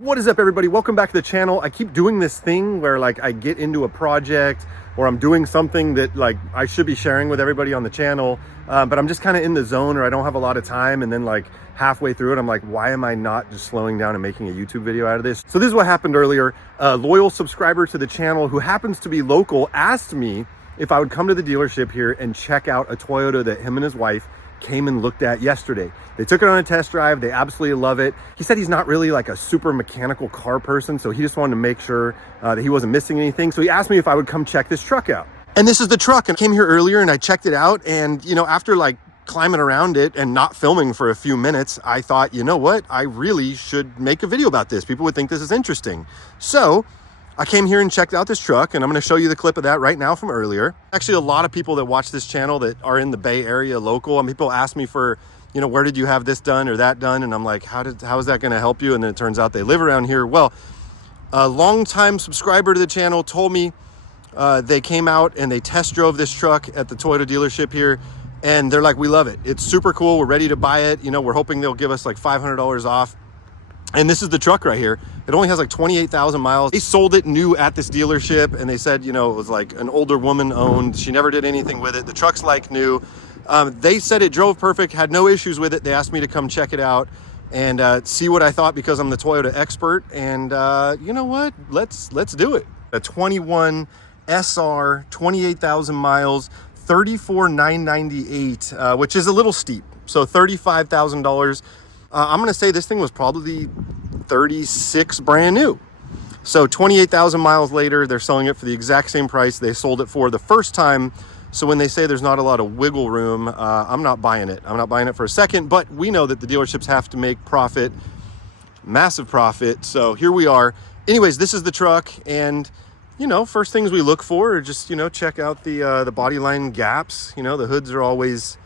What is up, everybody? Welcome back to the channel. I keep doing this thing where like I get into a project or I'm doing something that like I should be sharing with everybody on the channel, but I'm just kind of in the zone or I don't have a lot of time, and then like halfway through it I'm like, why am I not just slowing down and making a YouTube video out of this? So this is what happened earlier. A loyal subscriber to the channel who happens to be local asked me if I would come to the dealership here and check out a Toyota that him and his wife came and looked at yesterday. They took it on a test drive. They absolutely love it. He said he's not really like a super mechanical car person, so he just wanted to make sure that he wasn't missing anything. So he asked me if I would come check this truck out. And this is the truck. And I came here earlier and I checked it out. And, you know, after like climbing around it and not filming for a few minutes, I thought, you know what? I really should make a video about this. People would think this is interesting. So I came here and checked out this truck, and I'm going to show you the clip of that right now from earlier. Actually, a lot of people that watch this channel that are in the Bay Area local, and people ask me for, you know, where did you have this done or that done? And I'm like, how is that going to help you? And then it turns out they live around here. Well, a longtime subscriber to the channel told me they came out and they test drove this truck at the Toyota dealership here, and they're like, we love it. It's super cool. We're ready to buy it. You know, we're hoping they'll give us like $500 off. And this is the truck right here. It only has like 28,000 miles. They sold it new at this dealership, and they said, you know, it was like an older woman owned. She never did anything with it. The truck's like new. They said it drove perfect, had no issues with it. They asked me to come check it out and see what I thought because I'm the Toyota expert. And you know what? Let's do it. A 21 SR, 28,000 miles, $34,998, which is a little steep. So $35,000. I'm gonna say this thing was probably 36 brand new. So 28,000 miles later, they're selling it for the exact same price they sold it for the first time. So when they say there's not a lot of wiggle room, I'm not buying it. I'm not buying it for a second, but we know that the dealerships have to make profit, massive profit. So here we are. Anyways, this is the truck, and you know, first things we look for are just, you know, check out the body line gaps. You know, the hoods are always,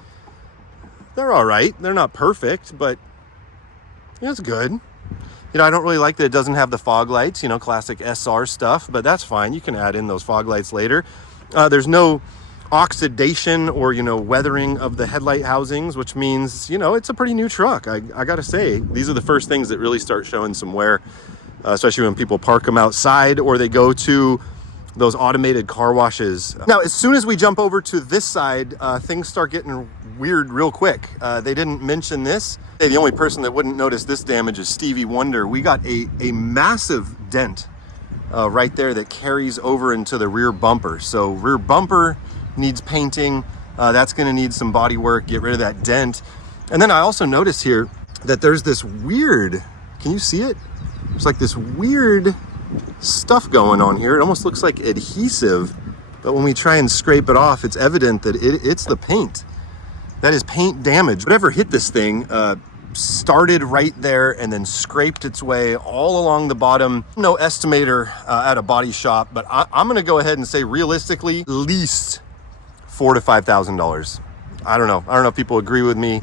they're all right. They're not perfect, but it's good. You know, I don't really like that it doesn't have the fog lights, you know, classic SR stuff, but that's fine. You can add in those fog lights later. There's no oxidation or, you know, weathering of the headlight housings, which means, you know, it's a pretty new truck. I gotta say, these are the first things that really start showing some wear, especially when people park them outside or they go to those automated car washes. Now, as soon as we jump over to this side, things start getting weird real quick. They didn't mention this. Hey, the only person that wouldn't notice this damage is Stevie Wonder. We got a massive dent right there that carries over into the rear bumper. So rear bumper needs painting. That's gonna need some body work, get rid of that dent. And then I also notice here that there's this weird, can you see it? There's like this weird stuff going on here. It almost looks like adhesive, but when we try and scrape it off, it's evident that it's the paint. That is paint damage. Whatever hit this thing started right there and then scraped its way all along the bottom. No estimator at a body shop, but I'm gonna go ahead and say realistically, at least $4,000 to $5,000. I don't know if people agree with me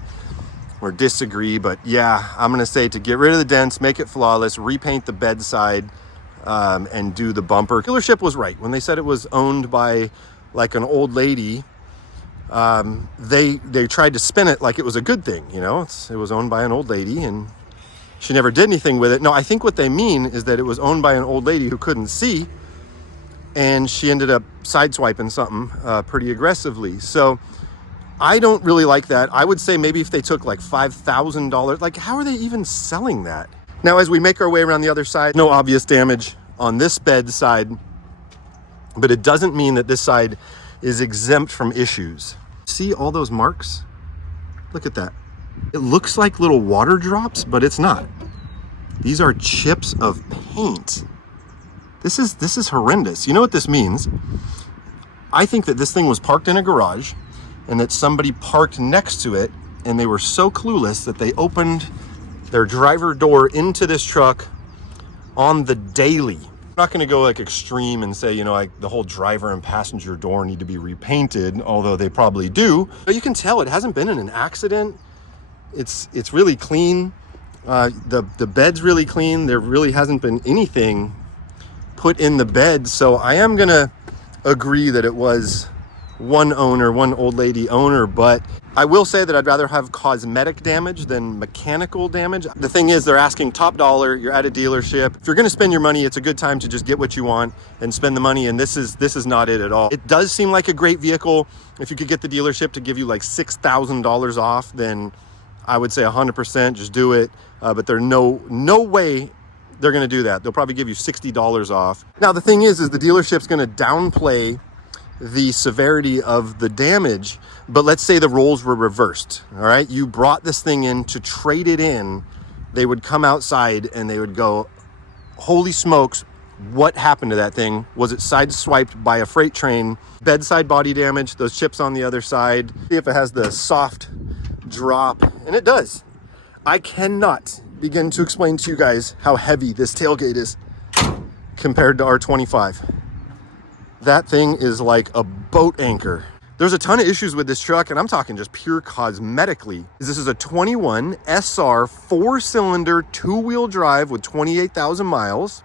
or disagree, but yeah, I'm gonna say to get rid of the dents, make it flawless, repaint the bedside, and do the bumper. Dealership was right when they said it was owned by like an old lady. They tried to spin it like it was a good thing, you know. It was owned by an old lady and she never did anything with it. No, I think what they mean is that it was owned by an old lady who couldn't see, and she ended up sideswiping something pretty aggressively. So I don't really like that. I would say maybe if they took like $5,000, like how are they even selling that? Now, as we make our way around the other side, no obvious damage on this bed side, but it doesn't mean that this side is exempt from issues. See all those marks? Look at that. It looks like little water drops, but it's not. These are chips of paint. This is horrendous. You know what this means? I think that this thing was parked in a garage and that somebody parked next to it, and they were so clueless that they opened their driver door into this truck on the daily. I'm not gonna go like extreme and say, you know, like the whole driver and passenger door need to be repainted, although they probably do. But you can tell it hasn't been in an accident. It's really clean. The bed's really clean. There really hasn't been anything put in the bed. So I am gonna agree that it was one owner, one old lady owner, but I will say that I'd rather have cosmetic damage than mechanical damage. The thing is, they're asking top dollar, you're at a dealership. If you're gonna spend your money, it's a good time to just get what you want and spend the money, and this is not it at all. It does seem like a great vehicle. If you could get the dealership to give you like $6,000 off, then I would say 100% just do it, but there's no way they're gonna do that. They'll probably give you $60 off. Now, the thing is the dealership's gonna downplay the severity of the damage, but let's say the roles were reversed. All right, you brought this thing in to trade it in, they would come outside and they would go, holy smokes, what happened to that thing? Was it sideswiped by a freight train? Bedside body damage, those chips on the other side. See if it has the soft drop, and it does. I cannot begin to explain to you guys how heavy this tailgate is compared to our 25. That thing is like a boat anchor. There's a ton of issues with this truck, and I'm talking just pure cosmetically. This is a 21 SR 4-cylinder 2-wheel drive with 28,000 miles.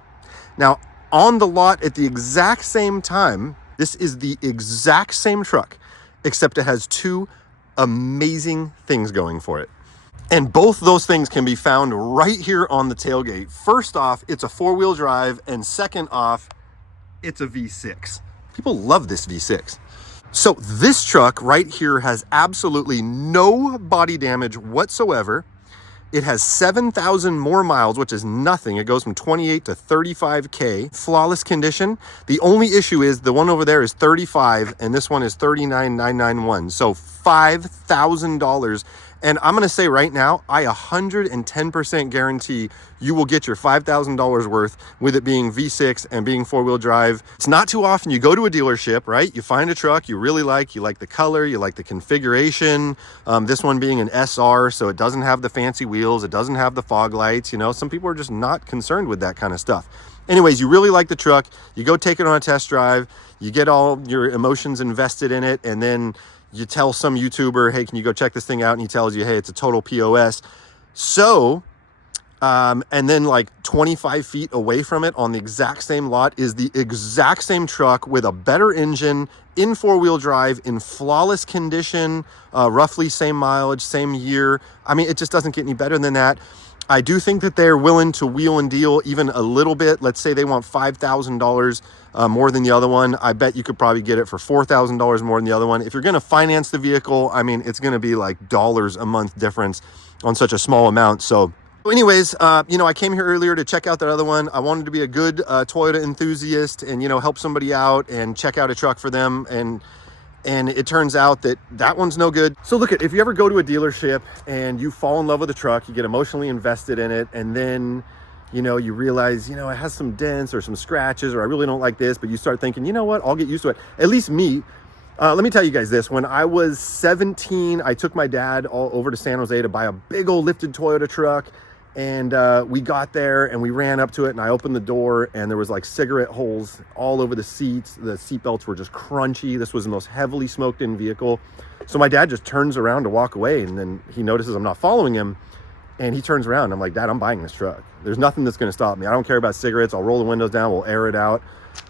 Now, on the lot at the exact same time, this is the exact same truck, except it has two amazing things going for it. And both those things can be found right here on the tailgate. First off, it's a 4-wheel drive, and second off, it's a V6. People love this V6. So this truck right here has absolutely no body damage whatsoever. It has 7,000 more miles, which is nothing. It goes from 28 to 35K. Flawless condition. The only issue is the one over there is 35 and this one is 39,991. So $5,000. And I'm going to say right now, I 110% guarantee you will get your $5,000 worth with it being V6 and being 4-wheel drive. It's not too often you go to a dealership, right? You find a truck you really like. You like the color, you like the configuration. This one being an SR, so it doesn't have the fancy wheels. It doesn't have the fog lights. You know, some people are just not concerned with that kind of stuff. Anyways, you really like the truck. You go take it on a test drive. You get all your emotions invested in it, and then you tell some YouTuber, hey, can you go check this thing out? And he tells you, hey, it's a total POS. So, and then like 25 feet away from it on the exact same lot is the exact same truck with a better engine in 4-wheel drive in flawless condition, roughly same mileage, same year. I mean, it just doesn't get any better than that. I do think that they're willing to wheel and deal even a little bit. Let's say they want $5,000 more than the other one. I bet you could probably get it for $4,000 more than the other one. If you're going to finance the vehicle, I mean, it's going to be like dollars a month difference on such a small amount. So anyways, you know, I came here earlier to check out that other one. I wanted to be a good Toyota enthusiast and, you know, help somebody out and check out a truck for them. And it turns out that that one's no good. So look, if you ever go to a dealership and you fall in love with a truck, you get emotionally invested in it, and then, you know, you realize, you know, it has some dents or some scratches, or I really don't like this, but you start thinking, you know what, I'll get used to it. At least me, let me tell you guys this. When I was 17, I took my dad all over to San Jose to buy a big old lifted Toyota truck. And we got there and we ran up to it, and I opened the door and there was like cigarette holes all over the seats. The seat belts were just crunchy. This was the most heavily smoked in vehicle. So my dad just turns around to walk away, and then he notices I'm not following him, and he turns around. I'm like, Dad, I'm buying this truck. There's nothing that's going to stop me. I don't care about cigarettes. I'll roll the windows down. We'll air it out.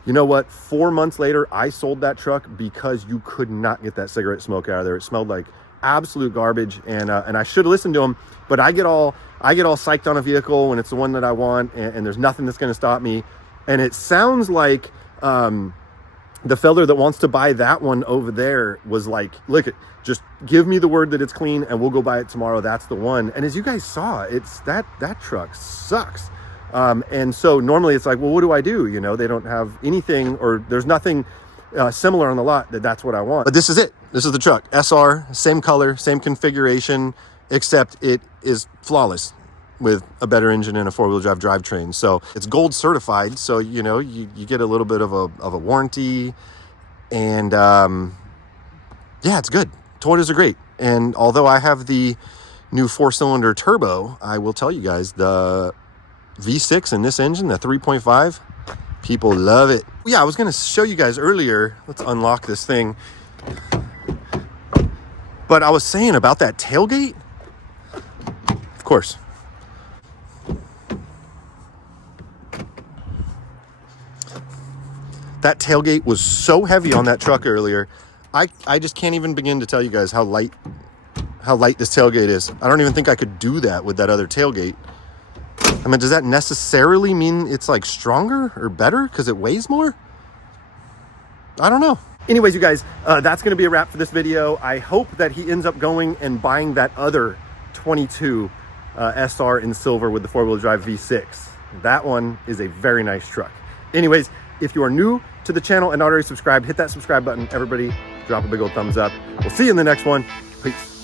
You know what? 4 months later, I sold that truck because you could not get that cigarette smoke out of there. It smelled like absolute garbage, and I should have listened to him, but I get all psyched on a vehicle when it's the one that I want, and there's nothing that's going to stop me. And it sounds like the feller that wants to buy that one over there was like, look, just give me the word that it's clean and we'll go buy it tomorrow. That's the one. And as you guys saw, it's that truck sucks. And so normally it's like, well, what do I do? You know, they don't have anything, or there's nothing similar on the lot that's what I want. But this is it. This is the truck. SR, same color, same configuration, except it is flawless with a better engine and a 4-wheel drive drivetrain. So it's gold certified. So, you know, you get a little bit of a warranty, and yeah, it's good. Toyotas are great. And although I have the new 4-cylinder turbo, I will tell you guys the V6 in this engine, the 3.5, people love it. Yeah, I was going to show you guys earlier. Let's unlock this thing. But I was saying about that tailgate. Of course. That tailgate was so heavy on that truck earlier. I just can't even begin to tell you guys how light this tailgate is. I don't even think I could do that with that other tailgate. I mean, does that necessarily mean it's like stronger or better because it weighs more? I don't know. Anyways, you guys, that's going to be a wrap for this video. I hope that he ends up going and buying that other 22 SR in silver with the 4-wheel drive V6. That one is a very nice truck. Anyways, if you are new to the channel and not already subscribed, hit that subscribe button. Everybody drop a big old thumbs up. We'll see you in the next one. Peace.